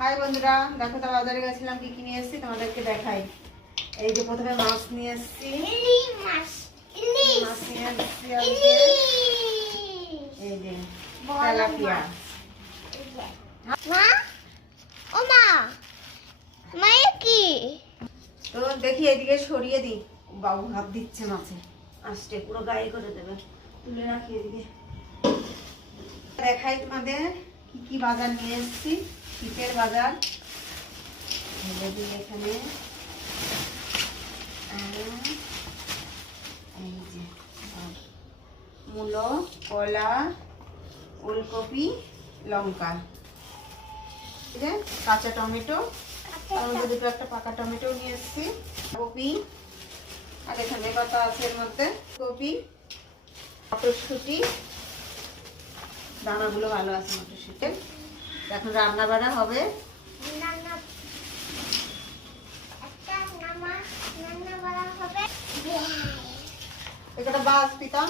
High বন্ধুরা, দেখো তো বাজারে গেছিলাম, কি কি নিয়ে এসেছি তোমাদেরকে দেখাই। এই যে প্রথমে মাছ নিয়ে এসেছি। মাছ নিয়ে এসেছি আজকে। এই যে তেলাপিয়া। তো দেখি এদিকে সরিয়ে দিই, বাবু হাত দিচ্ছে মাছে, আসতে পুরো গায়ে করে দেবে। তুলে রাখি এদিকে। দেখাই তোমাদের কি কি বাজার নিয়ে এসেছি, শীতের বাজার। এখানে এই যে মূলো, কলা, ওলকপি, লঙ্কা, কাঁচা টমেটো, তার মধ্যে দুটো একটা পাকা টমেটো নিয়ে এসেছি, কপি, আর এখানে পাতা আছে এর মধ্যে, কপি, মটরশুঁটি, দানাগুলো ভালো আছে মটরশুঁটির। এখন রান্না বান্না হবে। একটা বাস পিতাম